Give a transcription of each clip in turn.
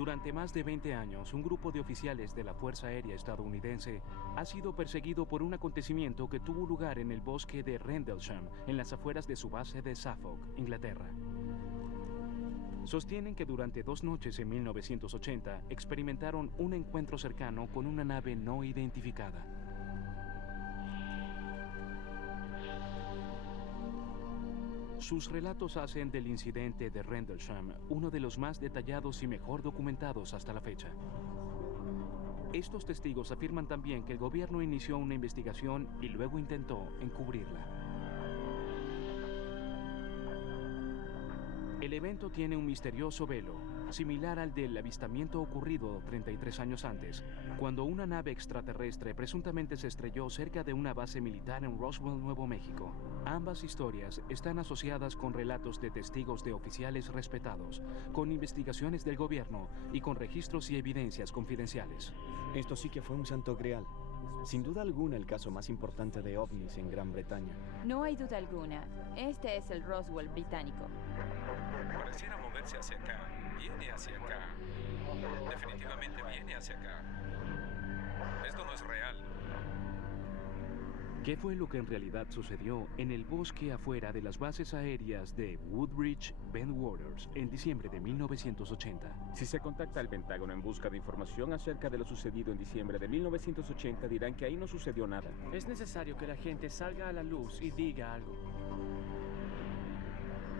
Durante más de 20 años, un grupo de oficiales de la Fuerza Aérea estadounidense ha sido perseguido por un acontecimiento que tuvo lugar en el bosque de Rendlesham, en las afueras de su base de Suffolk, Inglaterra. Sostienen que durante 2 noches en 1980 experimentaron un encuentro cercano con una nave no identificada. Sus relatos hacen del incidente de Rendlesham uno de los más detallados y mejor documentados hasta la fecha. Estos testigos afirman también que el gobierno inició una investigación y luego intentó encubrirla. El evento tiene un misterioso velo, similar al del avistamiento ocurrido 33 años antes, cuando una nave extraterrestre presuntamente se estrelló cerca de una base militar en Roswell, Nuevo México. Ambas historias están asociadas con relatos de testigos de oficiales respetados, con investigaciones del gobierno y con registros y evidencias confidenciales. Esto sí que fue un santo grial. Sin duda alguna el caso más importante de ovnis en Gran Bretaña. No hay duda alguna. Este es el Roswell británico. Pareciera moverse hacia acá. Viene hacia acá. Definitivamente viene hacia acá. Esto no es real. ¿Qué fue lo que en realidad sucedió en el bosque afuera de las bases aéreas de Woodbridge, Bentwaters, en diciembre de 1980? Si se contacta al Pentágono en busca de información acerca de lo sucedido en diciembre de 1980, dirán que ahí no sucedió nada. Es necesario que la gente salga a la luz y diga algo.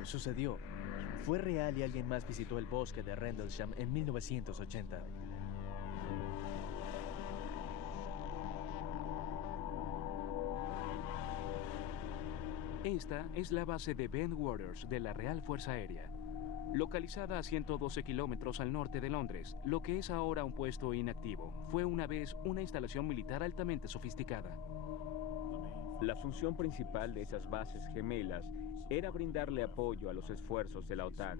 Sucedió. Fue real y alguien más visitó el bosque de Rendlesham en 1980. Esta es la base de Bentwaters de la Real Fuerza Aérea, localizada a 112 kilómetros al norte de Londres. Lo que es ahora un puesto inactivo fue una vez una instalación militar altamente sofisticada. La función principal de esas bases gemelas era brindarle apoyo a los esfuerzos de la OTAN.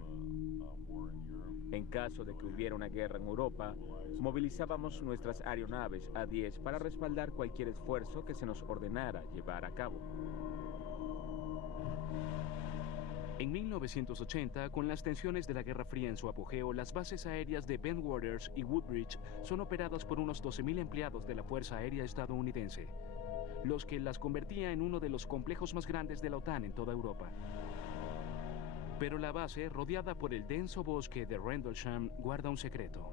En caso de que hubiera una guerra en Europa, movilizábamos nuestras aeronaves A-10 para respaldar cualquier esfuerzo que se nos ordenara llevar a cabo. En 1980, con las tensiones de la Guerra Fría en su apogeo, las bases aéreas de Bentwaters y Woodbridge son operadas por unos 12.000 empleados de la Fuerza Aérea estadounidense, los que las convertía en uno de los complejos más grandes de la OTAN en toda Europa. Pero la base, rodeada por el denso bosque de Rendlesham, guarda un secreto.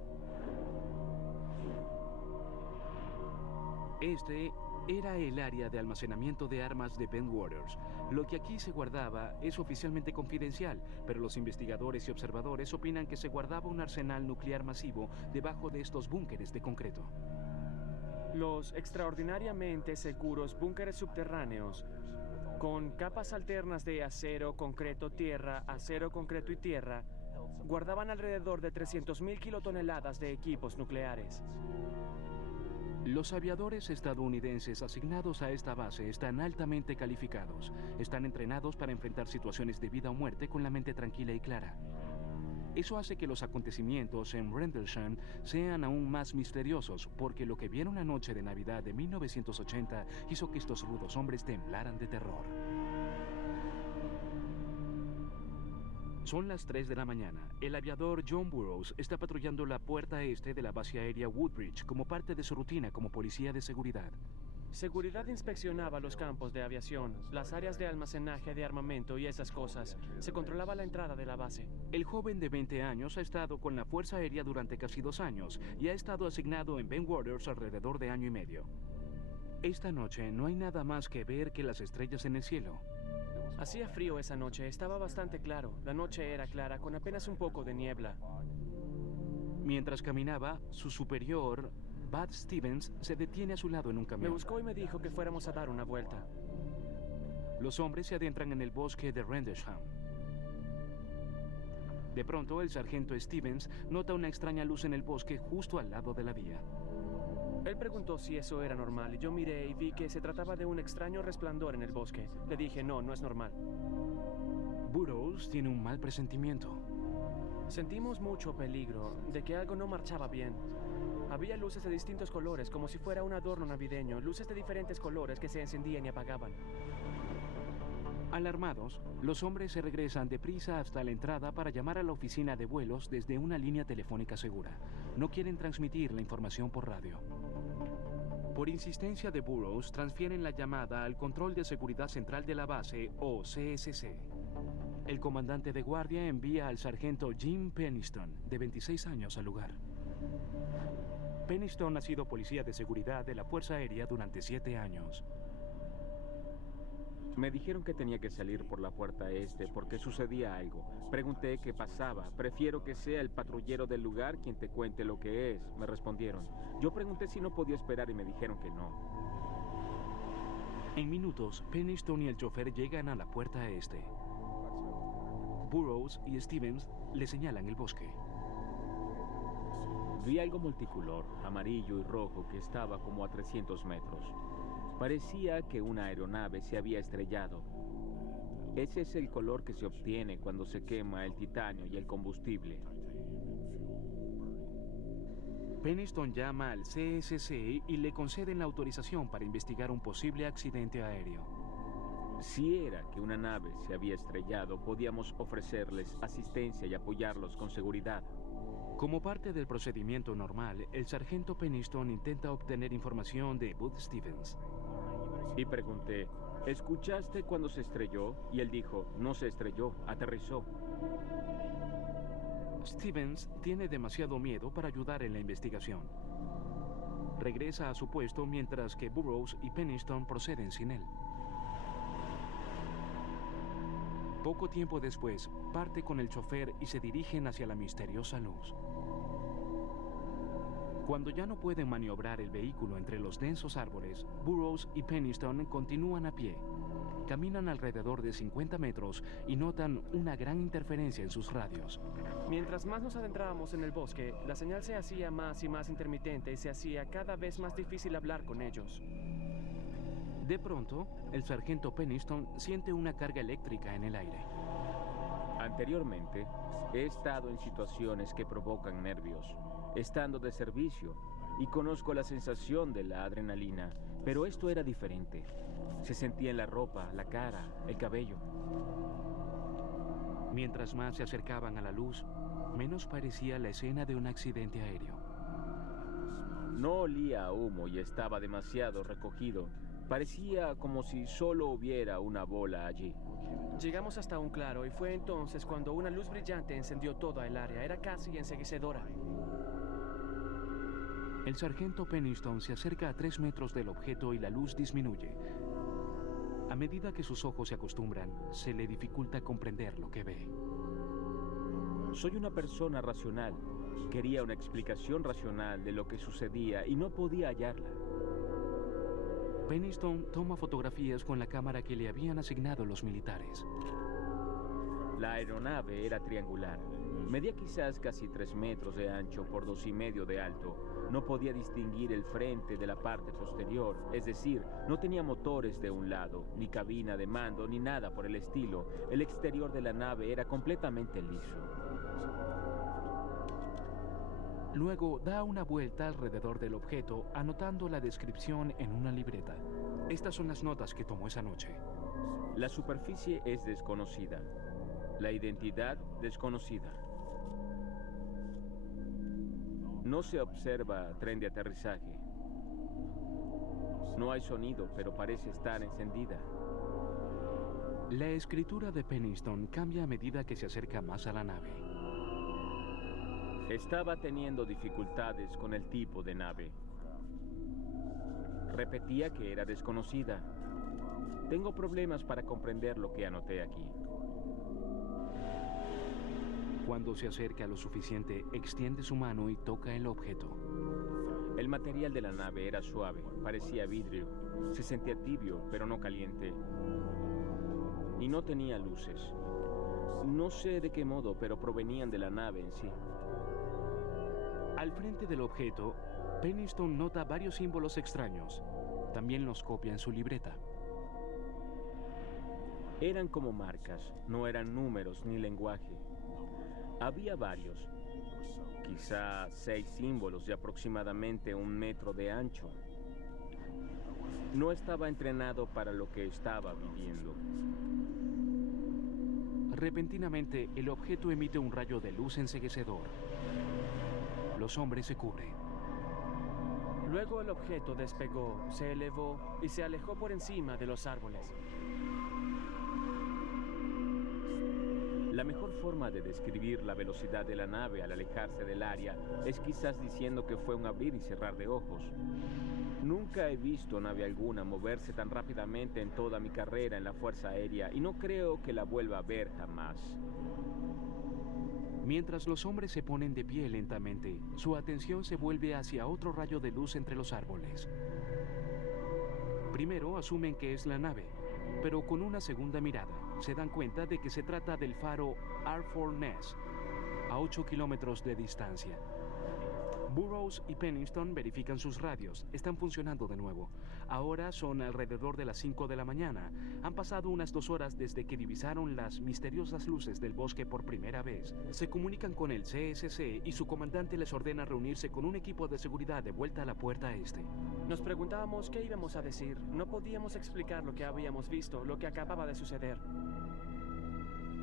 Este era el área de almacenamiento de armas de Bentwaters. Lo que aquí se guardaba es oficialmente confidencial, pero los investigadores y observadores opinan que se guardaba un arsenal nuclear masivo debajo de estos búnkeres de concreto. Los extraordinariamente seguros búnkeres subterráneos, con capas alternas de acero, concreto, tierra, acero, concreto y tierra, guardaban alrededor de 300.000 kilotoneladas de equipos nucleares. Los aviadores estadounidenses asignados a esta base están altamente calificados. Están entrenados para enfrentar situaciones de vida o muerte con la mente tranquila y clara. Eso hace que los acontecimientos en Rendlesham sean aún más misteriosos, porque lo que vieron la noche de Navidad de 1980 hizo que estos rudos hombres temblaran de terror. Son las 3 de la mañana. El aviador John Burroughs está patrullando la puerta este de la base aérea Woodbridge como parte de su rutina como policía de seguridad. Seguridad inspeccionaba los campos de aviación, las áreas de almacenaje de armamento y esas cosas. Se controlaba la entrada de la base. El joven de 20 años ha estado con la Fuerza Aérea durante casi 2 años y ha estado asignado en Bentwaters alrededor de año y medio. Esta noche no hay nada más que ver que las estrellas en el cielo. Hacía frío esa noche, estaba bastante claro. La noche era clara, con apenas un poco de niebla. Mientras caminaba, su superior, Bud Stevens, se detiene a su lado en un camión. Me buscó y me dijo que fuéramos a dar una vuelta. Los hombres se adentran en el bosque de Rendlesham. De pronto, el sargento Stevens nota una extraña luz en el bosque justo al lado de la vía. Él preguntó si eso era normal y yo miré y vi que se trataba de un extraño resplandor en el bosque. Le dije, no, no es normal. Burroughs tiene un mal presentimiento. Sentimos mucho peligro de que algo no marchaba bien. Había luces de distintos colores, como si fuera un adorno navideño, luces de diferentes colores que se encendían y apagaban. Alarmados, los hombres se regresan deprisa hasta la entrada para llamar a la oficina de vuelos desde una línea telefónica segura. No quieren transmitir la información por radio. Por insistencia de Burroughs, transfieren la llamada al Control de Seguridad Central de la Base, o CSC. El comandante de guardia envía al sargento Jim Penniston, de 26 años, al lugar. Penniston ha sido policía de seguridad de la Fuerza Aérea durante 7 años. Me dijeron que tenía que salir por la puerta este porque sucedía algo. Pregunté qué pasaba. Prefiero que sea el patrullero del lugar quien te cuente lo que es, me respondieron. Yo pregunté si no podía esperar y me dijeron que no. En minutos, Penniston y el chofer llegan a la puerta este. Burroughs y Stevens le señalan el bosque. Vi algo multicolor, amarillo y rojo, que estaba como a 300 metros. Parecía que una aeronave se había estrellado. Ese es el color que se obtiene cuando se quema el titanio y el combustible. Penniston llama al CSC y le conceden la autorización para investigar un posible accidente aéreo. Si era que una nave se había estrellado, podíamos ofrecerles asistencia y apoyarlos con seguridad. Como parte del procedimiento normal, el sargento Penniston intenta obtener información de Bud Stevens. Y pregunté, ¿escuchaste cuando se estrelló? Y él dijo, no se estrelló, aterrizó. Stevens tiene demasiado miedo para ayudar en la investigación. Regresa a su puesto mientras que Burroughs y Penniston proceden sin él. Poco tiempo después, parte con el chofer y se dirigen hacia la misteriosa luz. Cuando ya no pueden maniobrar el vehículo entre los densos árboles, Burroughs y Penniston continúan a pie. Caminan alrededor de 50 metros y notan una gran interferencia en sus radios. Mientras más nos adentrábamos en el bosque, la señal se hacía más y más intermitente y se hacía cada vez más difícil hablar con ellos. De pronto, el sargento Penniston siente una carga eléctrica en el aire. Anteriormente, he estado en situaciones que provocan nervios, estando de servicio, y conozco la sensación de la adrenalina, pero esto era diferente. Se sentía en la ropa, la cara, el cabello. Mientras más se acercaban a la luz, menos parecía la escena de un accidente aéreo. No olía a humo y estaba demasiado recogido. Parecía como si solo hubiera una bola allí. Llegamos hasta un claro y fue entonces cuando una luz brillante encendió toda el área. Era casi enceguecedora. El sargento Penniston se acerca a 3 metros del objeto y la luz disminuye. A medida que sus ojos se acostumbran, se le dificulta comprender lo que ve. Soy una persona racional. Quería una explicación racional de lo que sucedía y no podía hallarla. Penniston toma fotografías con la cámara que le habían asignado los militares. La aeronave era triangular. Medía quizás casi 3 metros de ancho por 2,5 de alto. No podía distinguir el frente de la parte posterior, es decir, no tenía motores de un lado, ni cabina de mando, ni nada por el estilo. El exterior de la nave era completamente liso. Luego da una vuelta alrededor del objeto, anotando la descripción en una libreta. Estas son las notas que tomó esa noche. La superficie es desconocida. La identidad desconocida. No se observa tren de aterrizaje. No hay sonido, pero parece estar encendida. La escritura de Penniston cambia a medida que se acerca más a la nave. Estaba teniendo dificultades con el tipo de nave. Repetía que era desconocida. Tengo problemas para comprender lo que anoté aquí. Cuando se acerca lo suficiente, extiende su mano y toca el objeto. El material de la nave era suave, parecía vidrio. Se sentía tibio, pero no caliente. Y no tenía luces. No sé de qué modo, pero provenían de la nave en sí. Al frente del objeto, Penniston nota varios símbolos extraños. También los copia en su libreta. Eran como marcas, no eran números ni lenguaje. Había varios, quizá 6 símbolos de aproximadamente 1 metro de ancho. No estaba entrenado para lo que estaba viviendo. Repentinamente, el objeto emite un rayo de luz enceguecedor. Los hombres se cubren. Luego el objeto despegó, se elevó y se alejó por encima de los árboles. La mejor forma de describir la velocidad de la nave al alejarse del área es quizás diciendo que fue un abrir y cerrar de ojos. Nunca he visto nave alguna moverse tan rápidamente en toda mi carrera en la Fuerza Aérea y no creo que la vuelva a ver jamás. Mientras los hombres se ponen de pie lentamente, su atención se vuelve hacia otro rayo de luz entre los árboles. Primero asumen que es la nave, pero con una segunda mirada se dan cuenta de que se trata del faro Artful Ness, a 8 kilómetros de distancia. Burroughs y Pennington verifican sus radios. Están funcionando de nuevo. Ahora son alrededor de las 5 de la mañana. Han pasado unas 2 horas desde que divisaron las misteriosas luces del bosque por primera vez. Se comunican con el CSC y su comandante les ordena reunirse con un equipo de seguridad de vuelta a la puerta este. Nos preguntábamos qué íbamos a decir. No podíamos explicar lo que habíamos visto, lo que acababa de suceder.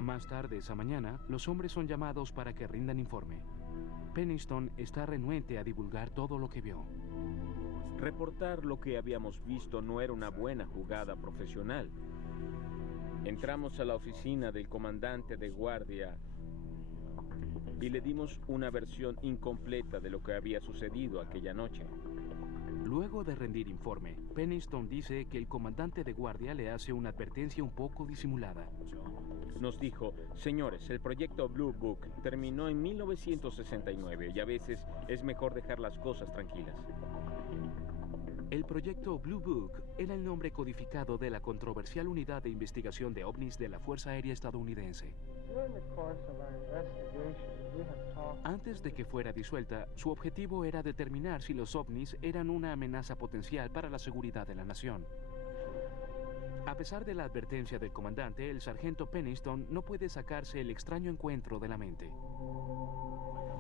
Más tarde esa mañana, los hombres son llamados para que rindan informe. Pennington está renuente a divulgar todo lo que vio. Reportar lo que habíamos visto no era una buena jugada profesional. Entramos a la oficina del comandante de guardia y le dimos una versión incompleta de lo que había sucedido aquella noche. Luego de rendir informe, Pennington dice que el comandante de guardia le hace una advertencia un poco disimulada. Nos dijo: señores, el proyecto Blue Book terminó en 1969 y a veces es mejor dejar las cosas tranquilas. El proyecto Blue Book era el nombre codificado de la controversial unidad de investigación de ovnis de la Fuerza Aérea estadounidense. Antes de que fuera disuelta, su objetivo era determinar si los ovnis eran una amenaza potencial para la seguridad de la nación. A pesar de la advertencia del comandante, el sargento Pennington no puede sacarse el extraño encuentro de la mente.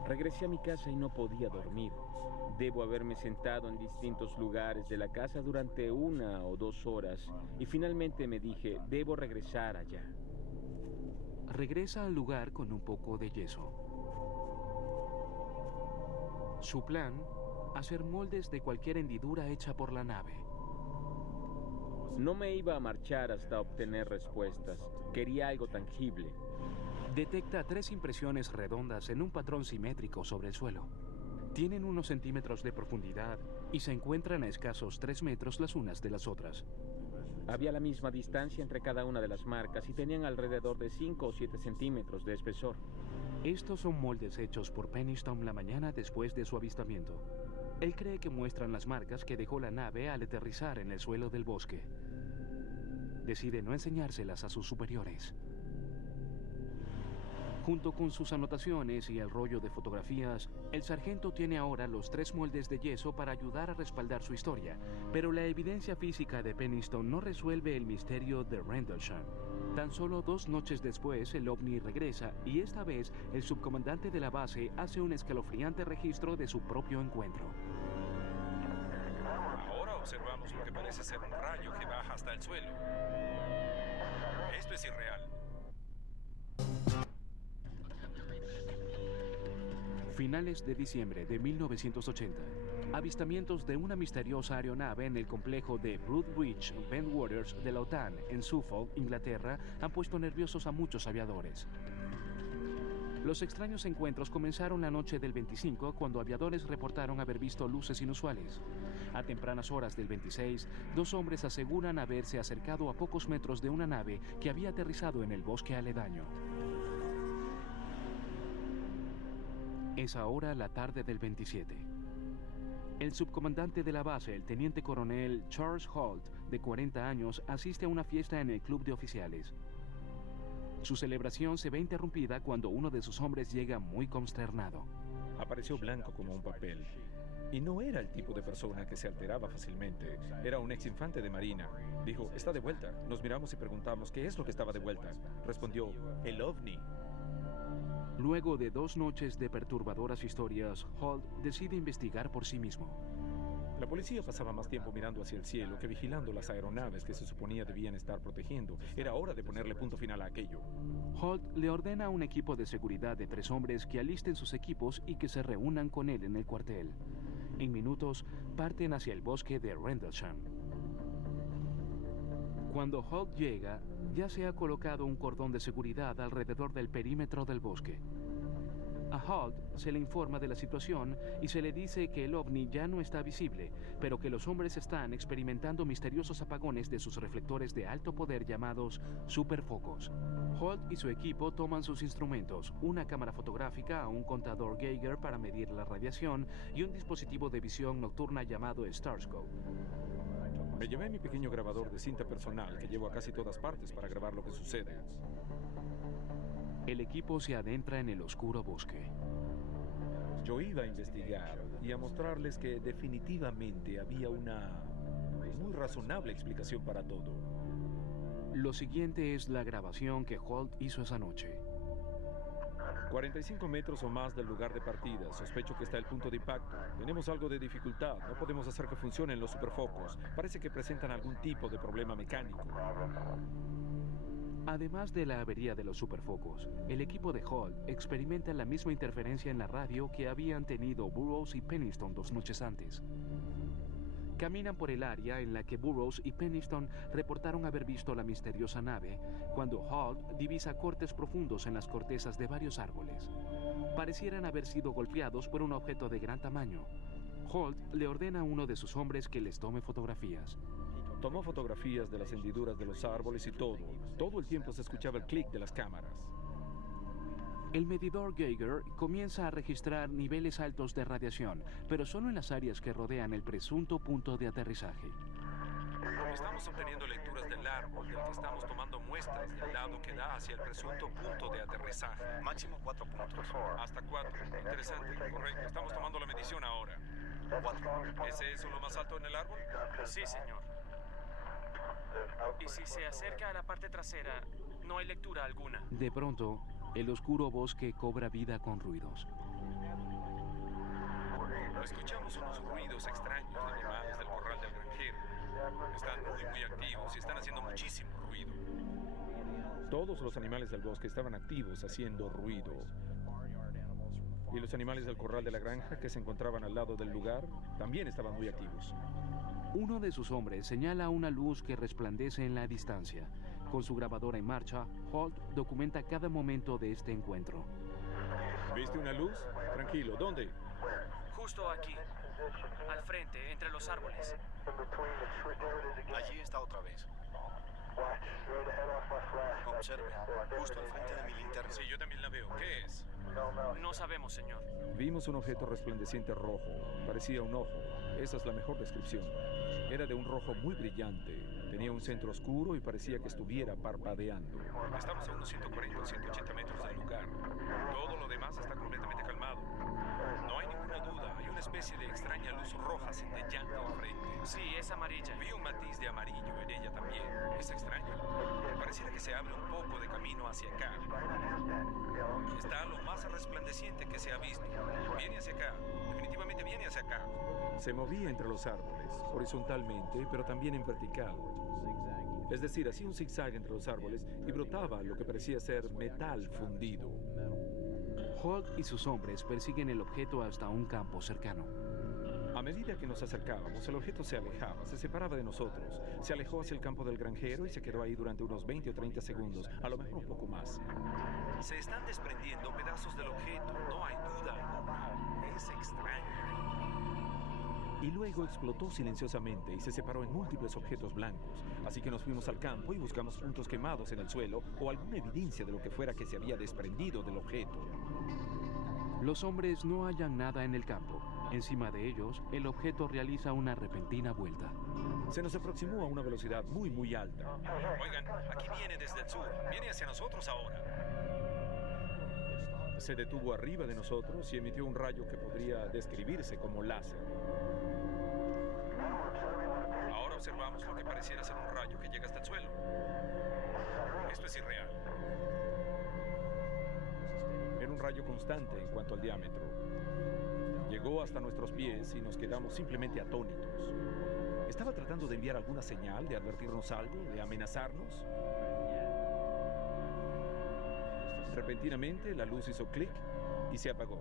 Regresé a mi casa y no podía dormir. Debo haberme sentado en distintos lugares de la casa durante 1 o 2 horas y finalmente me dije: debo regresar allá. Regresa al lugar con un poco de yeso. Su plan: hacer moldes de cualquier hendidura hecha por la nave. No me iba a marchar hasta obtener respuestas. Quería algo tangible. Detecta 3 impresiones redondas en un patrón simétrico sobre el suelo. Tienen unos centímetros de profundidad y se encuentran a escasos 3 metros las unas de las otras. Había la misma distancia entre cada una de las marcas y tenían alrededor de 5 o 7 centímetros de espesor. Estos son moldes hechos por Pennington la mañana después de su avistamiento. Él cree que muestran las marcas que dejó la nave al aterrizar en el suelo del bosque. Decide no enseñárselas a sus superiores. Junto con sus anotaciones y el rollo de fotografías, el sargento tiene ahora los 3 moldes de yeso para ayudar a respaldar su historia, pero la evidencia física de Pennington no resuelve el misterio de Rendlesham. Tan solo 2 noches después, el ovni regresa y esta vez el subcomandante de la base hace un escalofriante registro de su propio encuentro. Ahora observamos lo que parece ser un rayo que baja hasta el suelo. Esto es irreal. Finales de diciembre de 1980. Avistamientos de una misteriosa aeronave en el complejo de Broadbridge Bentwaters de la OTAN en Suffolk, Inglaterra, han puesto nerviosos a muchos aviadores. Los extraños encuentros comenzaron la noche del 25, cuando aviadores reportaron haber visto luces inusuales. A tempranas horas del 26, 2 hombres aseguran haberse acercado a pocos metros de una nave que había aterrizado en el bosque aledaño. Es ahora la tarde del 27. El subcomandante de la base, el teniente coronel Charles Holt, de 40 años, asiste a una fiesta en el club de oficiales. Su celebración se ve interrumpida cuando uno de sus hombres llega muy consternado. Apareció blanco como un papel. Y no era el tipo de persona que se alteraba fácilmente. Era un ex infante de marina. Dijo: está de vuelta. Nos miramos y preguntamos qué es lo que estaba de vuelta. Respondió: el ovni. Luego de 2 noches de perturbadoras historias, Holt decide investigar por sí mismo. La policía pasaba más tiempo mirando hacia el cielo que vigilando las aeronaves que se suponía debían estar protegiendo. Era hora de ponerle punto final a aquello. Holt le ordena a un equipo de seguridad de 3 hombres que alisten sus equipos y que se reúnan con él en el cuartel. En minutos, parten hacia el bosque de Rendlesham. Cuando Holt llega, ya se ha colocado un cordón de seguridad alrededor del perímetro del bosque. A Holt se le informa de la situación y se le dice que el ovni ya no está visible, pero que los hombres están experimentando misteriosos apagones de sus reflectores de alto poder llamados superfocos. Holt y su equipo toman sus instrumentos, una cámara fotográfica, un contador Geiger para medir la radiación y un dispositivo de visión nocturna llamado Starscope. Me llevé mi pequeño grabador de cinta personal que llevo a casi todas partes para grabar lo que sucede. El equipo se adentra en el oscuro bosque. Yo iba a investigar y a mostrarles que definitivamente había una muy razonable explicación para todo. Lo siguiente es la grabación que Holt hizo esa noche. 45 metros o más del lugar de partida. Sospecho que está el punto de impacto. Tenemos algo de dificultad. No podemos hacer que funcionen los superfocos. Parece que presentan algún tipo de problema mecánico. Además de la avería de los superfocos, el equipo de Holt experimenta la misma interferencia en la radio que habían tenido Burroughs y Penniston 2 noches antes. Caminan por el área en la que Burroughs y Penniston reportaron haber visto la misteriosa nave, cuando Holt divisa cortes profundos en las cortezas de varios árboles. Parecieran haber sido golpeados por un objeto de gran tamaño. Holt le ordena a uno de sus hombres que les tome fotografías. Tomó fotografías de las hendiduras de los árboles y todo. Todo el tiempo se escuchaba el clic de las cámaras. El medidor Geiger comienza a registrar niveles altos de radiación, pero solo en las áreas que rodean el presunto punto de aterrizaje. Estamos obteniendo lecturas del árbol del que estamos tomando muestras del lado que da hacia el presunto punto de aterrizaje. Máximo 4 puntos. Hasta 4. Interesante. Correcto. Estamos tomando la medición ahora. 4. ¿Ese es lo más alto en el árbol? Sí, señor. Y si se acerca a la parte trasera, no hay lectura alguna. De pronto, el oscuro bosque cobra vida con ruidos. Escuchamos unos ruidos extraños de animales del corral del granjero. Están muy activos y están haciendo muchísimo ruido. Todos los animales del bosque estaban activos haciendo ruido. Y los animales del corral de la granja que se encontraban al lado del lugar también estaban muy activos. Uno de sus hombres señala una luz que resplandece en la distancia. Con su grabadora en marcha, Holt documenta cada momento de este encuentro. ¿Viste una luz? Tranquilo, ¿dónde? Justo aquí, al frente, entre los árboles. Allí está otra vez. Observe, justo al frente de mi linterna. Sí, yo también la veo. ¿Qué es? No sabemos, señor. Vimos un objeto resplandeciente rojo. Parecía un ojo. Esa es la mejor descripción. Era de un rojo muy brillante. Tenía un centro oscuro y parecía que estuviera parpadeando. Estamos a unos 140 o 180 metros del lugar. Todo lo demás está completamente calmado. No hay ninguna duda. Hay una especie de extraña luz roja centellante al frente. Sí, es amarilla. Vi un matiz de amarillo en ella también. Es extraño. Pareciera que se abre un poco de camino hacia acá. Está lo más resplandeciente que se ha visto. Viene hacia acá. Definitivamente viene hacia acá. Se movía entre los árboles, horizontalmente, pero también en vertical. Es decir, hacía un zigzag entre los árboles y brotaba lo que parecía ser metal fundido. Holt y sus hombres persiguen el objeto hasta un campo cercano. A medida que nos acercábamos, el objeto se alejaba, se separaba de nosotros. Se alejó hacia el campo del granjero y se quedó ahí durante unos 20 o 30 segundos, a lo mejor un poco más. Se están desprendiendo pedazos del objeto, no hay duda alguna. Es extraño. Y luego explotó silenciosamente y se separó en múltiples objetos blancos. Así que nos fuimos al campo y buscamos puntos quemados en el suelo o alguna evidencia de lo que fuera que se había desprendido del objeto. Los hombres no hallan nada en el campo. Encima de ellos, el objeto realiza una repentina vuelta. Se nos aproximó a una velocidad muy alta. Oigan, aquí viene desde el sur. Viene hacia nosotros ahora. Se detuvo arriba de nosotros y emitió un rayo que podría describirse como láser. Ahora observamos lo que pareciera ser un rayo que llega hasta el suelo. Esto es irreal. Era un rayo constante en cuanto al diámetro. Llegó Llegó hasta nuestros pies y nos quedamos simplemente atónitos. ¿Estaba tratando de enviar alguna señal, de advertirnos algo, de amenazarnos? Repentinamente, la luz hizo clic y se apagó.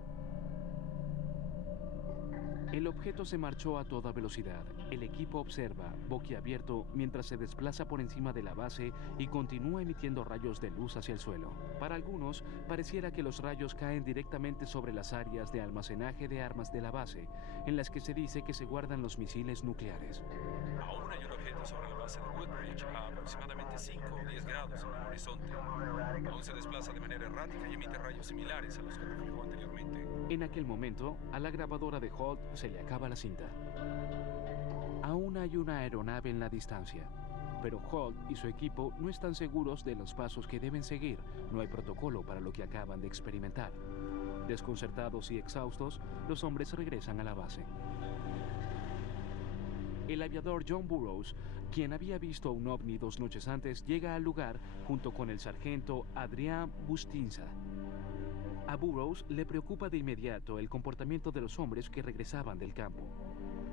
El objeto se marchó a toda velocidad. El equipo observa, boquiabierto, mientras se desplaza por encima de la base y continúa emitiendo rayos de luz hacia el suelo. Para algunos, pareciera que los rayos caen directamente sobre las áreas de almacenaje de armas de la base, en las que se dice que se guardan los misiles nucleares. Aún hay un objeto sobre la base de Woodbridge a aproximadamente 5 o 10 grados en el horizonte. Aún se desplaza de manera errática y emite rayos similares a los que reflejó anteriormente. En aquel momento, a la grabadora de Holt se le acaba la cinta. Aún hay una aeronave en la distancia, pero Holt y su equipo no están seguros de los pasos que deben seguir. No hay protocolo para lo que acaban de experimentar. Desconcertados y exhaustos, los hombres regresan a la base. El aviador John Burroughs, quien había visto un ovni 2 noches antes, llega al lugar junto con el sargento Adrián Bustinza. A Burroughs le preocupa de inmediato el comportamiento de los hombres que regresaban del campo.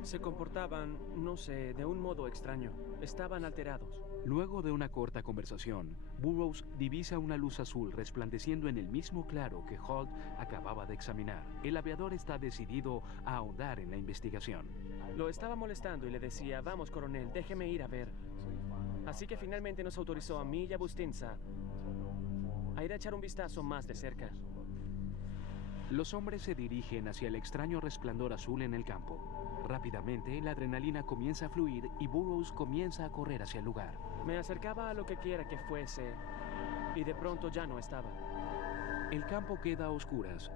Se comportaban, no sé, de un modo extraño. Estaban alterados. Luego de una corta conversación, Burroughs divisa una luz azul resplandeciendo en el mismo claro que Holt acababa de examinar. El aviador está decidido a ahondar en la investigación. Lo estaba molestando y le decía, vamos, coronel, déjeme ir a ver. Así que finalmente nos autorizó a mí y a Bustinza a ir a echar un vistazo más de cerca. Los hombres se dirigen hacia el extraño resplandor azul en el campo. Rápidamente, la adrenalina comienza a fluir y Burroughs comienza a correr hacia el lugar. Me acercaba a lo que quiera que fuese y de pronto ya no estaba. El campo queda a oscuras,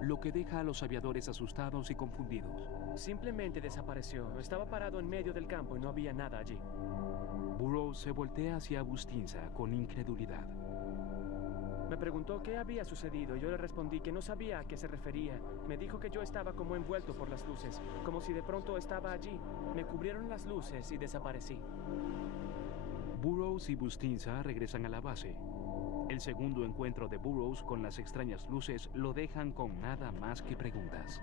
lo que deja a los aviadores asustados y confundidos. Simplemente desapareció. Estaba parado en medio del campo y no había nada allí. Burroughs se voltea hacia Bustinza con incredulidad. Me preguntó qué había sucedido y yo le respondí que no sabía a qué se refería. Me dijo que yo estaba como envuelto por las luces, como si de pronto estaba allí. Me cubrieron las luces y desaparecí. Burroughs y Bustinza regresan a la base. El segundo encuentro de Burroughs con las extrañas luces lo dejan con nada más que preguntas.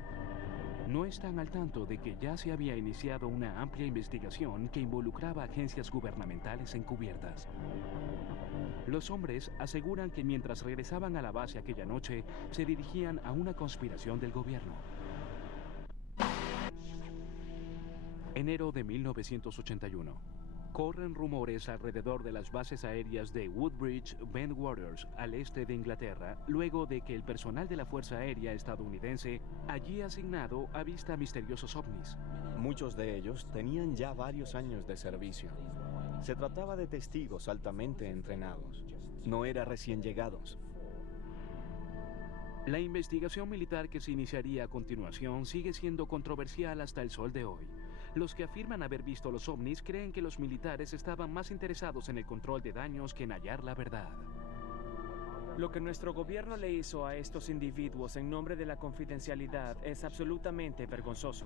No están al tanto de que ya se había iniciado una amplia investigación que involucraba agencias gubernamentales encubiertas. Los hombres aseguran que mientras regresaban a la base aquella noche, se dirigían a una conspiración del gobierno. Enero de 1981. Corren rumores alrededor de las bases aéreas de Woodbridge, Bentwaters, al este de Inglaterra, luego de que el personal de la Fuerza Aérea estadounidense, allí asignado, avista misteriosos ovnis. Muchos de ellos tenían ya varios años de servicio. Se trataba de testigos altamente entrenados. No eran recién llegados. La investigación militar que se iniciaría a continuación sigue siendo controversial hasta el sol de hoy. Los que afirman haber visto los ovnis creen que los militares estaban más interesados en el control de daños que en hallar la verdad. Lo que nuestro gobierno le hizo a estos individuos en nombre de la confidencialidad es absolutamente vergonzoso.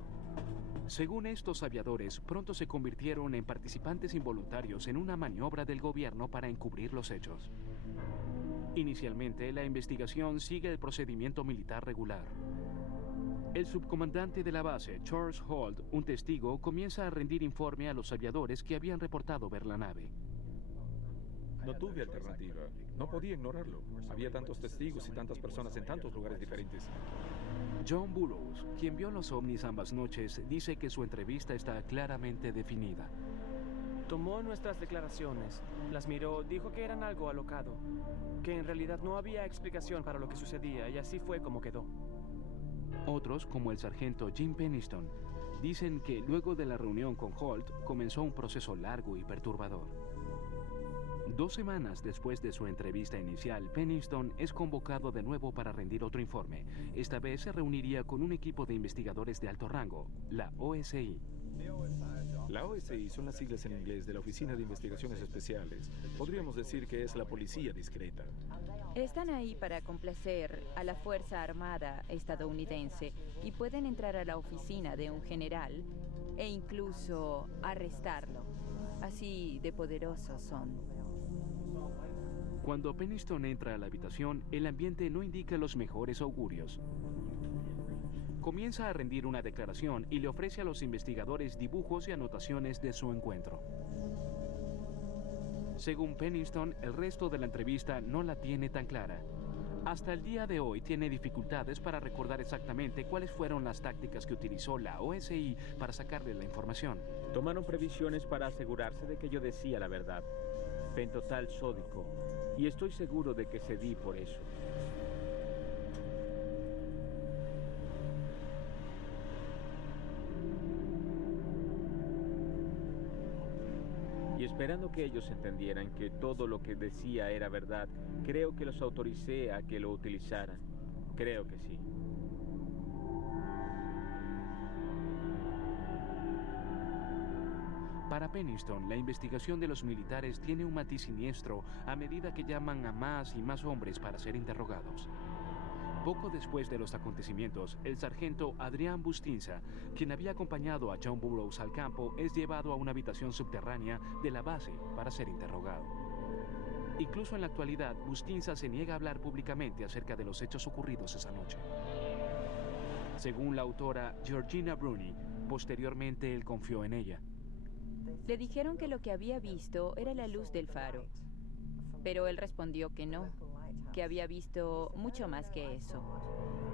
Según estos aviadores, pronto se convirtieron en participantes involuntarios en una maniobra del gobierno para encubrir los hechos. Inicialmente, la investigación sigue el procedimiento militar regular. El subcomandante de la base, Charles Holt, un testigo, comienza a rendir informe a los aviadores que habían reportado ver la nave. No tuve alternativa. No podía ignorarlo. Había tantos testigos y tantas personas en tantos lugares diferentes. John Burroughs, quien vio los ovnis ambas noches, dice que su entrevista está claramente definida. Tomó nuestras declaraciones, las miró, dijo que eran algo alocado, que en realidad no había explicación para lo que sucedía y así fue como quedó. Otros, como el sargento Jim Penniston, dicen que luego de la reunión con Holt comenzó un proceso largo y perturbador. 2 semanas después de su entrevista inicial, Penniston es convocado de nuevo para rendir otro informe. Esta vez se reuniría con un equipo de investigadores de alto rango, la OSI. La OSI son las siglas en inglés de la Oficina de Investigaciones Especiales. Podríamos decir que es la policía discreta. Están ahí para complacer a la Fuerza Armada estadounidense y pueden entrar a la oficina de un general e incluso arrestarlo. Así de poderosos son. Cuando Penniston entra a la habitación, el ambiente no indica los mejores augurios. Comienza a rendir una declaración y le ofrece a los investigadores dibujos y anotaciones de su encuentro. Según Penniston, el resto de la entrevista no la tiene tan clara. Hasta el día de hoy tiene dificultades para recordar exactamente cuáles fueron las tácticas que utilizó la OSI para sacarle la información. Tomaron previsiones para asegurarse de que yo decía la verdad. Pentotal sódico. Y estoy seguro de que cedí por eso. Y esperando que ellos entendieran que todo lo que decía era verdad, creo que los autoricé a que lo utilizaran. Creo que sí. Para Penniston, la investigación de los militares tiene un matiz siniestro a medida que llaman a más y más hombres para ser interrogados. Poco después de los acontecimientos, el sargento Adrian Bustinza, quien había acompañado a John Burroughs al campo, es llevado a una habitación subterránea de la base para ser interrogado. Incluso en la actualidad, Bustinza se niega a hablar públicamente acerca de los hechos ocurridos esa noche. Según la autora Georgina Bruni, posteriormente él confió en ella. Le dijeron que lo que había visto era la luz del faro, pero él respondió que no, que había visto mucho más que eso.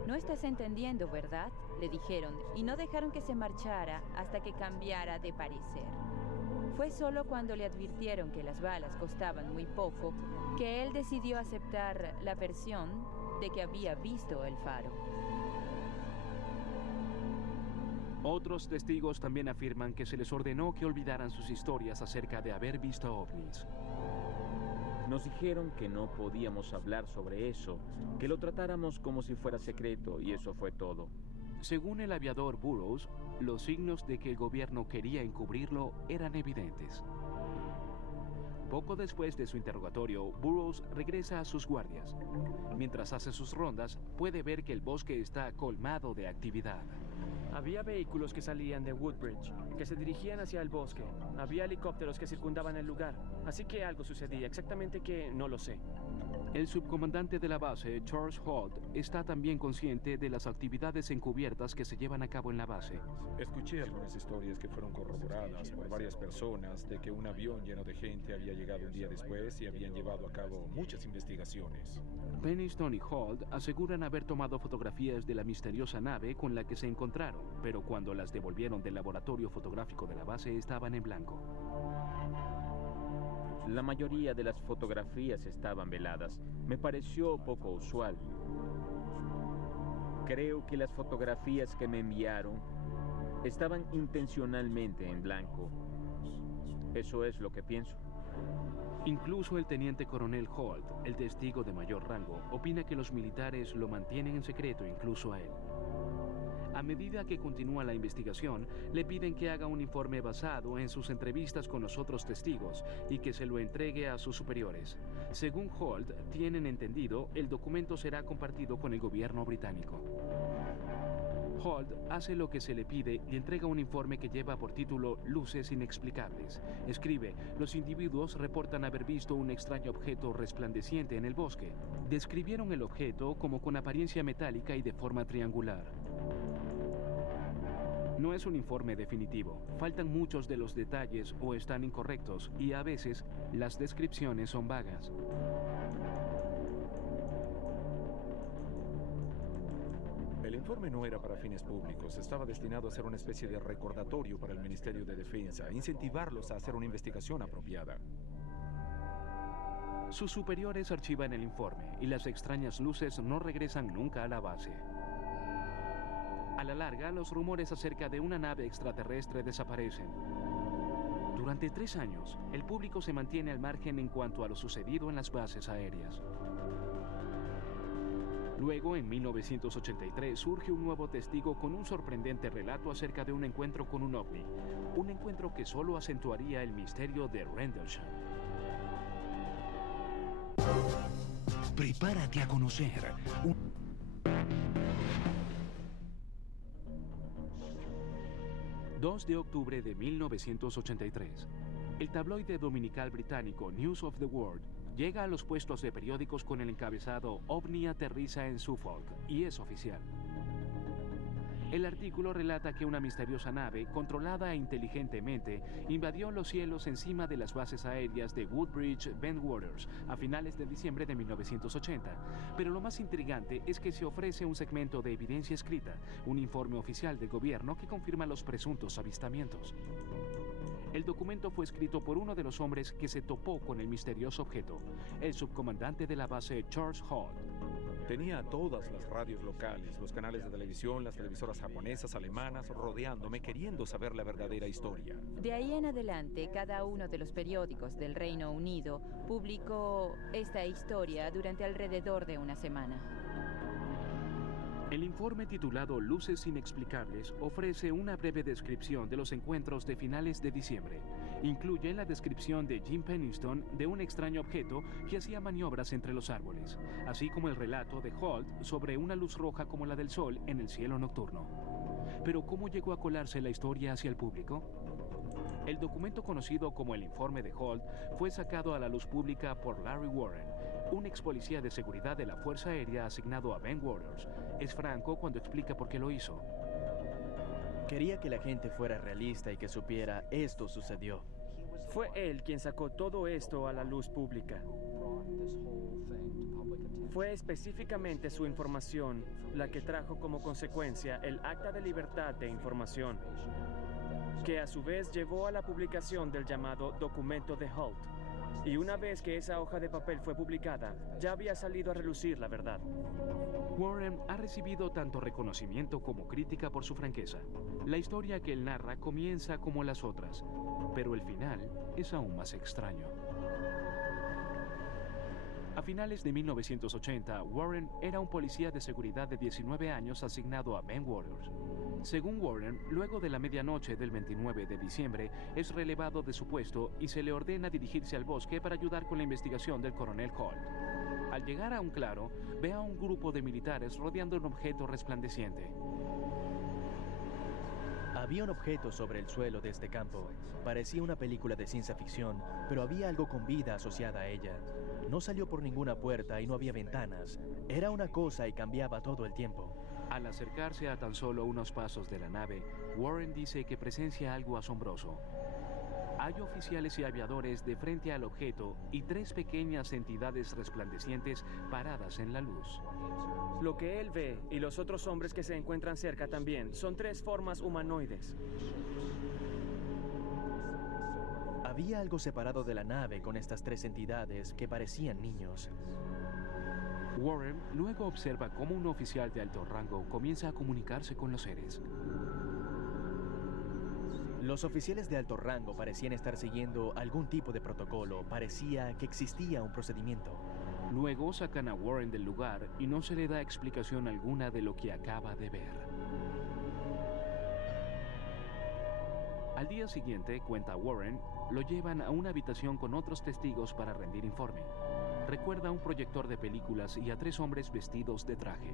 No estás entendiendo, ¿verdad?, le dijeron, y no dejaron que se marchara hasta que cambiara de parecer. Fue solo cuando le advirtieron que las balas costaban muy poco que él decidió aceptar la versión de que había visto el faro. Otros testigos también afirman que se les ordenó que olvidaran sus historias acerca de haber visto ovnis. Nos dijeron que no podíamos hablar sobre eso, que lo tratáramos como si fuera secreto, y eso fue todo. Según el aviador Burroughs, los signos de que el gobierno quería encubrirlo eran evidentes. Poco después de su interrogatorio, Burroughs regresa a sus guardias. Mientras hace sus rondas, puede ver que el bosque está colmado de actividad. Había vehículos que salían de Woodbridge, que se dirigían hacia el bosque. Había helicópteros que circundaban el lugar. Así que algo sucedía, exactamente qué, no lo sé. El subcomandante de la base, Charles Holt, está también consciente de las actividades encubiertas que se llevan a cabo en la base. Escuché algunas historias que fueron corroboradas por varias personas de que un avión lleno de gente había llegado un día después y habían llevado a cabo muchas investigaciones. Penniston y Holt aseguran haber tomado fotografías de la misteriosa nave con la que se encontraron, pero cuando las devolvieron del laboratorio fotográfico de la base estaban en blanco. La mayoría de las fotografías estaban veladas. Me pareció poco usual. Creo que las fotografías que me enviaron estaban intencionalmente en blanco. Eso es lo que pienso. Incluso el teniente coronel Holt, el testigo de mayor rango, opina que los militares lo mantienen en secreto incluso a él. A medida que continúa la investigación, le piden que haga un informe basado en sus entrevistas con los otros testigos y que se lo entregue a sus superiores. Según Holt, tienen entendido, el documento será compartido con el gobierno británico. Holt hace lo que se le pide y entrega un informe que lleva por título Luces inexplicables. Escribe, los individuos reportan haber visto un extraño objeto resplandeciente en el bosque. Describieron el objeto como con apariencia metálica y de forma triangular. No es un informe definitivo, faltan muchos de los detalles o están incorrectos y a veces las descripciones son vagas. El informe no era para fines públicos, estaba destinado a ser una especie de recordatorio para el Ministerio de Defensa, incentivarlos a hacer una investigación apropiada. Sus superiores archivan el informe y las extrañas luces no regresan nunca a la base. A la larga, los rumores acerca de una nave extraterrestre desaparecen. Durante 3 años, el público se mantiene al margen en cuanto a lo sucedido en las bases aéreas. Luego, en 1983, surge un nuevo testigo con un sorprendente relato acerca de un encuentro con un ovni. Un encuentro que solo acentuaría el misterio de Rendlesham. Prepárate a conocer 2 de octubre de 1983. El tabloide dominical británico News of the World llega a los puestos de periódicos con el encabezado OVNI aterriza en Suffolk, y es oficial. El artículo relata que una misteriosa nave, controlada inteligentemente, invadió los cielos encima de las bases aéreas de Woodbridge Bentwaters a finales de diciembre de 1980. Pero lo más intrigante es que se ofrece un segmento de evidencia escrita, un informe oficial del gobierno que confirma los presuntos avistamientos. El documento fue escrito por uno de los hombres que se topó con el misterioso objeto, el subcomandante de la base Charles Holt. Tenía todas las radios locales, los canales de televisión, las televisoras japonesas, alemanas, rodeándome, queriendo saber la verdadera historia. De ahí en adelante, cada uno de los periódicos del Reino Unido publicó esta historia durante alrededor de una semana. El informe titulado Luces Inexplicables ofrece una breve descripción de los encuentros de finales de diciembre. Incluye la descripción de Jim Penniston de un extraño objeto que hacía maniobras entre los árboles, así como el relato de Holt sobre una luz roja como la del sol en el cielo nocturno. Pero ¿cómo llegó a colarse la historia hacia el público? El documento conocido como el Informe de Holt fue sacado a la luz pública por Larry Warren, un ex policía de seguridad de la Fuerza Aérea asignado a Bentwaters. Es franco cuando explica por qué lo hizo. Quería que la gente fuera realista y que supiera esto sucedió. Fue él quien sacó todo esto a la luz pública. Fue específicamente su información la que trajo como consecuencia el Acta de Libertad de Información, que a su vez llevó a la publicación del llamado Documento de Holt. Y una vez que esa hoja de papel fue publicada, ya había salido a relucir la verdad. Warren ha recibido tanto reconocimiento como crítica por su franqueza. La historia que él narra comienza como las otras, pero el final es aún más extraño. A finales de 1980, Warren era un policía de seguridad de 19 años asignado a Bentwaters. Según Warren, luego de la medianoche del 29 de diciembre, es relevado de su puesto y se le ordena dirigirse al bosque para ayudar con la investigación del coronel Holt. Al llegar a un claro, ve a un grupo de militares rodeando un objeto resplandeciente. Había un objeto sobre el suelo de este campo. Parecía una película de ciencia ficción, pero había algo con vida asociada a ella. No salió por ninguna puerta y no había ventanas. Era una cosa y cambiaba todo el tiempo. Al acercarse a tan solo unos pasos de la nave, Warren dice que presencia algo asombroso. Hay oficiales y aviadores de frente al objeto y 3 pequeñas entidades resplandecientes paradas en la luz. Lo que él ve y los otros hombres que se encuentran cerca también son 3 formas humanoides. Había algo separado de la nave con estas 3 entidades que parecían niños. Warren luego observa cómo un oficial de alto rango comienza a comunicarse con los seres. Los oficiales de alto rango parecían estar siguiendo algún tipo de protocolo. Parecía que existía un procedimiento. Luego sacan a Warren del lugar y no se le da explicación alguna de lo que acaba de ver. Al día siguiente, cuenta Warren, lo llevan a una habitación con otros testigos para rendir informe. Recuerda un proyector de películas y a 3 hombres vestidos de traje.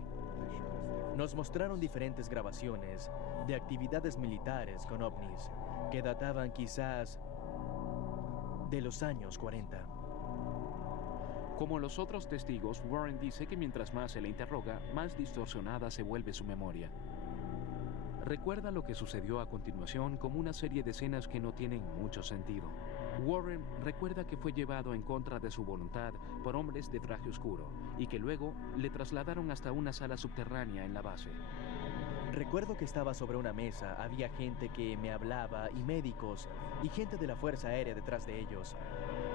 Nos mostraron diferentes grabaciones de actividades militares con ovnis que databan quizás de los años 40. Como los otros testigos, Warren dice que mientras más se le interroga, más distorsionada se vuelve su memoria. Recuerda lo que sucedió a continuación como una serie de escenas que no tienen mucho sentido. Warren recuerda que fue llevado en contra de su voluntad por hombres de traje oscuro y que luego le trasladaron hasta una sala subterránea en la base. Recuerdo que estaba sobre una mesa, había gente que me hablaba y médicos y gente de la Fuerza Aérea detrás de ellos.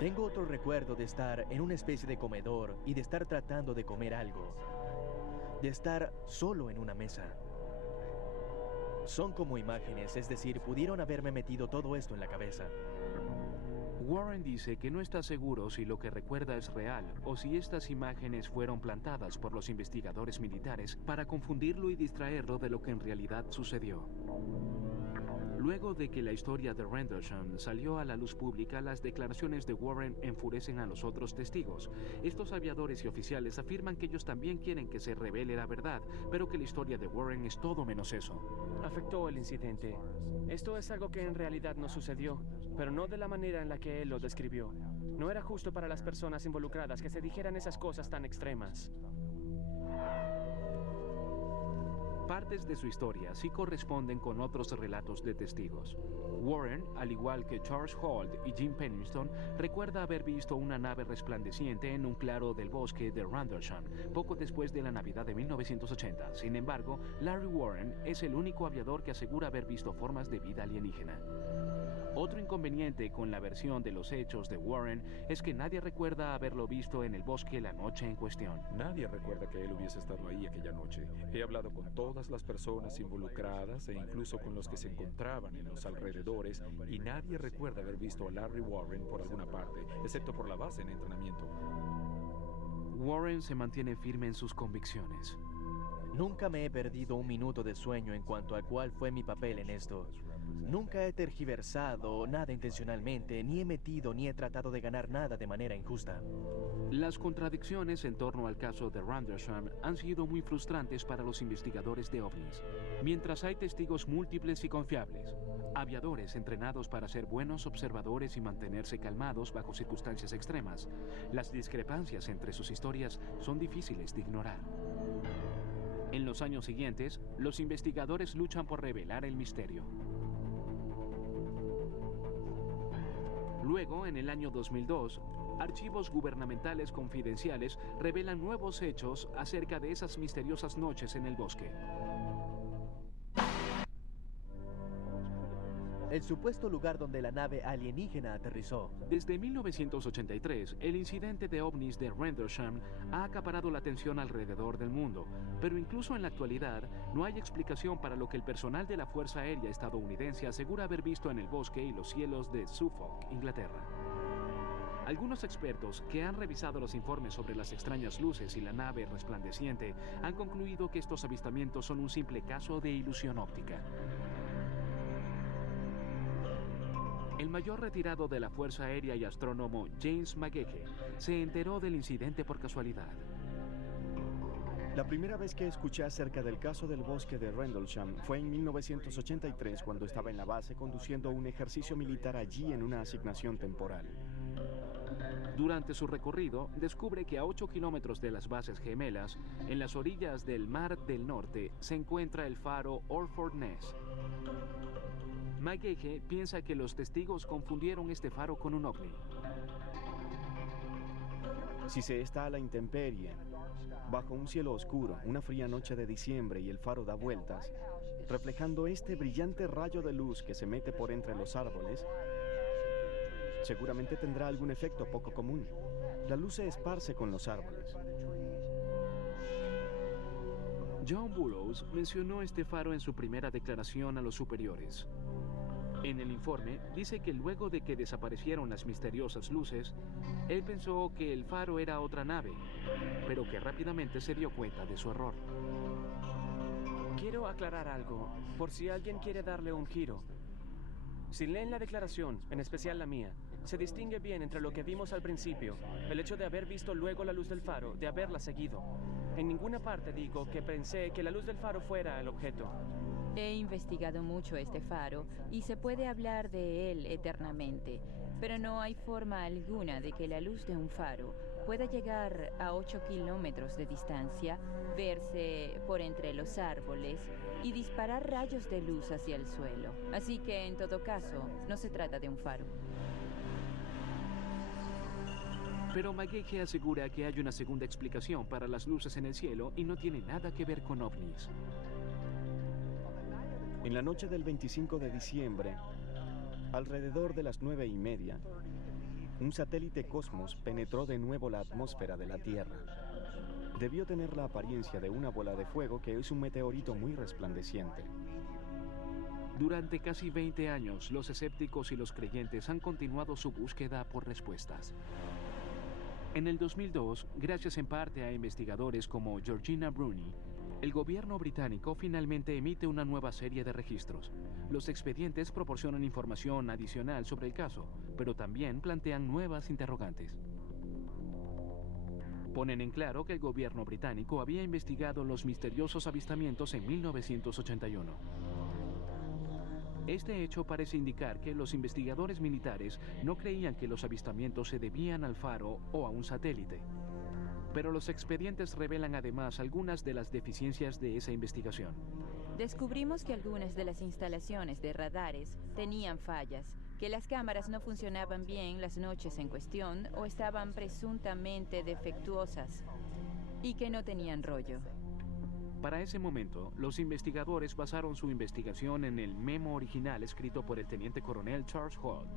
Tengo otro recuerdo de estar en una especie de comedor y de estar tratando de comer algo, de estar solo en una mesa. Son como imágenes, es decir, pudieron haberme metido todo esto en la cabeza. Warren dice que no está seguro si lo que recuerda es real o si estas imágenes fueron plantadas por los investigadores militares para confundirlo y distraerlo de lo que en realidad sucedió. Luego de que la historia de Rendlesham salió a la luz pública, las declaraciones de Warren enfurecen a los otros testigos. Estos aviadores y oficiales afirman que ellos también quieren que se revele la verdad, pero que la historia de Warren es todo menos eso. Afectó el incidente. Esto es algo que en realidad no sucedió, pero no de la manera en la que él lo describió. No era justo para las personas involucradas que se dijeran esas cosas tan extremas. Partes de su historia sí corresponden con otros relatos de testigos. Warren, al igual que Charles Holt y Jim Penniston, recuerda haber visto una nave resplandeciente en un claro del bosque de Rendlesham poco después de la Navidad de 1980. Sin embargo, Larry Warren es el único aviador que asegura haber visto formas de vida alienígena. Otro inconveniente con la versión de los hechos de Warren es que nadie recuerda haberlo visto en el bosque la noche en cuestión. Nadie recuerda que él hubiese estado ahí aquella noche. He hablado con todas las personas involucradas e incluso con los que se encontraban en los alrededores y nadie recuerda haber visto a Larry Warren por alguna parte, excepto por la base en entrenamiento. Warren se mantiene firme en sus convicciones. Nunca me he perdido un minuto de sueño en cuanto a cuál fue mi papel en esto. Nunca he tergiversado nada intencionalmente, ni he metido ni he tratado de ganar nada de manera injusta. Las contradicciones en torno al caso de Rendlesham han sido muy frustrantes para los investigadores de ovnis. Mientras hay testigos múltiples y confiables, aviadores entrenados para ser buenos observadores y mantenerse calmados bajo circunstancias extremas, las discrepancias entre sus historias son difíciles de ignorar. En los años siguientes, los investigadores luchan por revelar el misterio. Luego, en el año 2002, archivos gubernamentales confidenciales revelan nuevos hechos acerca de esas misteriosas noches en el bosque. El supuesto lugar donde la nave alienígena aterrizó. Desde 1983, el incidente de ovnis de Rendlesham ha acaparado la atención alrededor del mundo, pero incluso en la actualidad no hay explicación para lo que el personal de la Fuerza Aérea estadounidense asegura haber visto en el bosque y los cielos de Suffolk, Inglaterra. Algunos expertos que han revisado los informes sobre las extrañas luces y la nave resplandeciente han concluido que estos avistamientos son un simple caso de ilusión óptica. El mayor retirado de la Fuerza Aérea y astrónomo James McGehee se enteró del incidente por casualidad. La primera vez que escuché acerca del caso del bosque de Rendlesham fue en 1983 cuando estaba en la base conduciendo un ejercicio militar allí en una asignación temporal. Durante su recorrido, descubre que a 8 kilómetros de las bases gemelas, en las orillas del Mar del Norte, se encuentra el faro Orford Ness. McGehee piensa que los testigos confundieron este faro con un ovni. Si se está a la intemperie, bajo un cielo oscuro, una fría noche de diciembre y el faro da vueltas, reflejando este brillante rayo de luz que se mete por entre los árboles, seguramente tendrá algún efecto poco común. La luz se esparce con los árboles. John Burroughs mencionó este faro en su primera declaración a los superiores. En el informe dice que luego de que desaparecieron las misteriosas luces, él pensó que el faro era otra nave, pero que rápidamente se dio cuenta de su error. Quiero aclarar algo, por si alguien quiere darle un giro. Si leen la declaración, en especial la mía, se distingue bien entre lo que vimos al principio, el hecho de haber visto luego la luz del faro, de haberla seguido. En ninguna parte digo que pensé que la luz del faro fuera el objeto. He investigado mucho este faro y se puede hablar de él eternamente, pero no hay forma alguna de que la luz de un faro pueda llegar a 8 kilómetros de distancia, verse por entre los árboles y disparar rayos de luz hacia el suelo. Así que, en todo caso, no se trata de un faro. Pero McGehee asegura que hay una segunda explicación para las luces en el cielo y no tiene nada que ver con ovnis. En la noche del 25 de diciembre, alrededor de las 9:30, un satélite Cosmos penetró de nuevo la atmósfera de la Tierra. Debió tener la apariencia de una bola de fuego que es un meteorito muy resplandeciente. Durante casi 20 años, los escépticos y los creyentes han continuado su búsqueda por respuestas. En el 2002, gracias en parte a investigadores como Georgina Bruni, el gobierno británico finalmente emite una nueva serie de registros. Los expedientes proporcionan información adicional sobre el caso, pero también plantean nuevas interrogantes. Ponen en claro que el gobierno británico había investigado los misteriosos avistamientos en 1981. Este hecho parece indicar que los investigadores militares no creían que los avistamientos se debían al faro o a un satélite. Pero los expedientes revelan además algunas de las deficiencias de esa investigación. Descubrimos que algunas de las instalaciones de radares tenían fallas, que las cámaras no funcionaban bien las noches en cuestión o estaban presuntamente defectuosas y que no tenían rollo. Para ese momento, los investigadores basaron su investigación en el memo original escrito por el teniente coronel Charles Holt.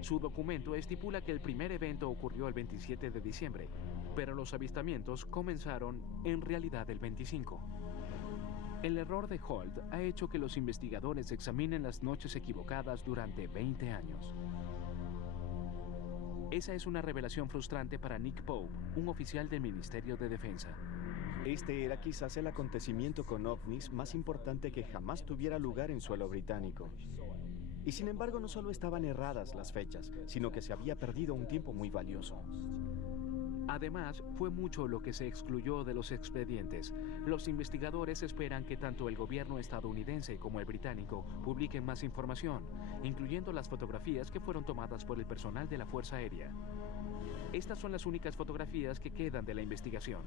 Su documento estipula que el primer evento ocurrió el 27 de diciembre, pero los avistamientos comenzaron en realidad el 25. El error de Holt ha hecho que los investigadores examinen las noches equivocadas durante 20 años. Esa es una revelación frustrante para Nick Pope, un oficial del Ministerio de Defensa. Este era quizás el acontecimiento con ovnis más importante que jamás tuviera lugar en suelo británico. Y sin embargo no solo estaban erradas las fechas, sino que se había perdido un tiempo muy valioso. Además, fue mucho lo que se excluyó de los expedientes. Los investigadores esperan que tanto el gobierno estadounidense como el británico publiquen más información, incluyendo las fotografías que fueron tomadas por el personal de la Fuerza Aérea. Estas son las únicas fotografías que quedan de la investigación.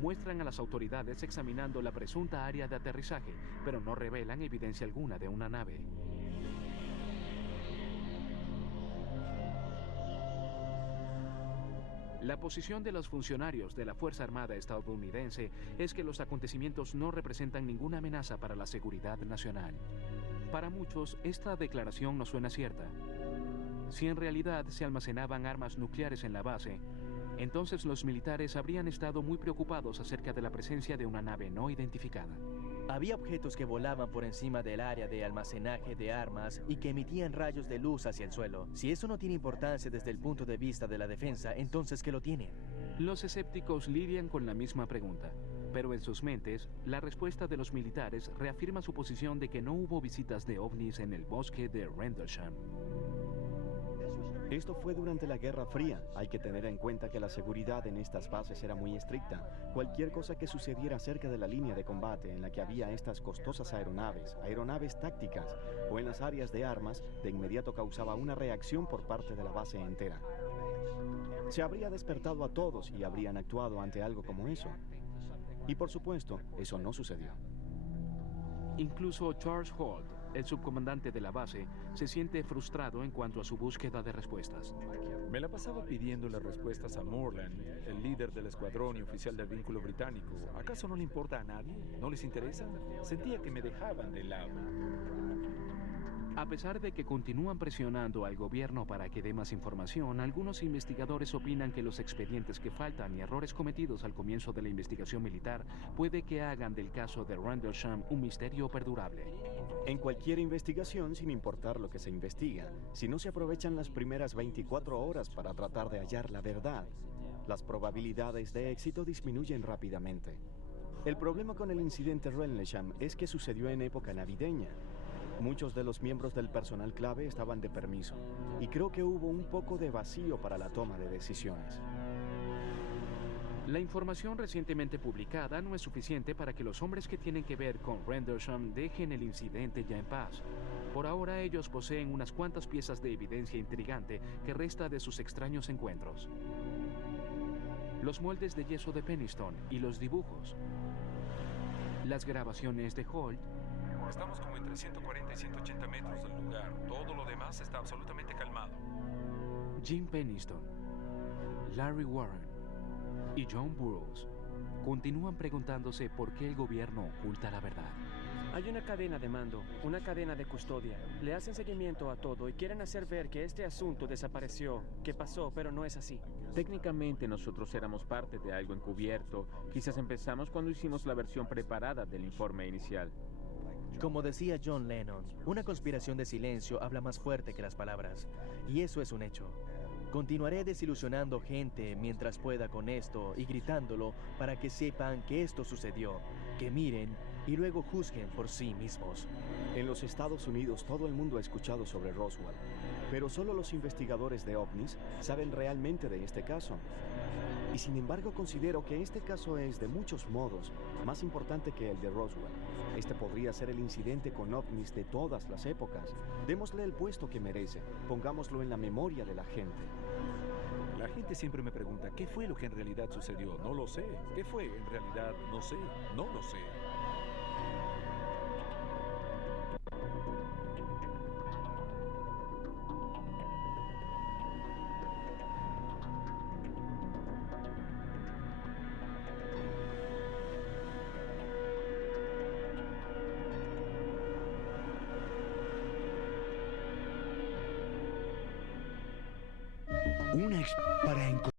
Muestran a las autoridades examinando la presunta área de aterrizaje, pero no revelan evidencia alguna de una nave. La posición de los funcionarios de la Fuerza Armada estadounidense es que los acontecimientos no representan ninguna amenaza para la seguridad nacional. Para muchos, esta declaración no suena cierta. Si en realidad se almacenaban armas nucleares en la base, entonces los militares habrían estado muy preocupados acerca de la presencia de una nave no identificada. Había objetos que volaban por encima del área de almacenaje de armas y que emitían rayos de luz hacia el suelo. Si eso no tiene importancia desde el punto de vista de la defensa, entonces ¿qué lo tiene? Los escépticos lidian con la misma pregunta, pero en sus mentes, la respuesta de los militares reafirma su posición de que no hubo visitas de ovnis en el bosque de Rendlesham. Esto fue durante la Guerra Fría. Hay que tener en cuenta que la seguridad en estas bases era muy estricta. Cualquier cosa que sucediera cerca de la línea de combate en la que había estas costosas aeronaves tácticas o en las áreas de armas, de inmediato causaba una reacción por parte de la base entera. Se habría despertado a todos y habrían actuado ante algo como eso. Y por supuesto, eso no sucedió. Incluso Charles Holt, el subcomandante de la base, se siente frustrado en cuanto a su búsqueda de respuestas. Me la pasaba pidiéndole respuestas a Moreland, el líder del escuadrón y oficial del vínculo británico. ¿Acaso no le importa a nadie? ¿No les interesa? Sentía que me dejaban de lado. A pesar de que continúan presionando al gobierno para que dé más información, algunos investigadores opinan que los expedientes que faltan y errores cometidos al comienzo de la investigación militar puede que hagan del caso de Rendlesham un misterio perdurable. En cualquier investigación, sin importar lo que se investiga, si no se aprovechan las primeras 24 horas para tratar de hallar la verdad, las probabilidades de éxito disminuyen rápidamente. El problema con el incidente Rendlesham es que sucedió en época navideña. Muchos de los miembros del personal clave estaban de permiso, y creo que hubo un poco de vacío para la toma de decisiones. La información recientemente publicada no es suficiente para que los hombres que tienen que ver con Rendlesham dejen el incidente ya en paz. Por ahora ellos poseen unas cuantas piezas de evidencia intrigante que resta de sus extraños encuentros. Los moldes de yeso de Penistone y los dibujos. Las grabaciones de Holt. Estamos como entre 140 y 180 metros del lugar. Todo lo demás está absolutamente calmado. Jim Penistone, Larry Warren y John Burroughs continúan preguntándose por qué el gobierno oculta la verdad. Hay una cadena de mando, una cadena de custodia. Le hacen seguimiento a todo y quieren hacer ver que este asunto desapareció, que pasó, pero no es así. Técnicamente nosotros éramos parte de algo encubierto. Quizás empezamos cuando hicimos la versión preparada del informe inicial. Como decía John Lennon, una conspiración de silencio habla más fuerte que las palabras. Y eso es un hecho. Continuaré desilusionando gente mientras pueda con esto y gritándolo para que sepan que esto sucedió, que miren y luego juzguen por sí mismos. En los Estados Unidos todo el mundo ha escuchado sobre Roswell, pero solo los investigadores de ovnis saben realmente de este caso. Y sin embargo considero que este caso es, de muchos modos, más importante que el de Roswell. Este podría ser el incidente con ovnis de todas las épocas. Démosle el puesto que merece, pongámoslo en la memoria de la gente. La gente siempre me pregunta, ¿qué fue lo que en realidad sucedió? No lo sé. ¿Qué fue en realidad? No sé. No lo sé. Para encontrar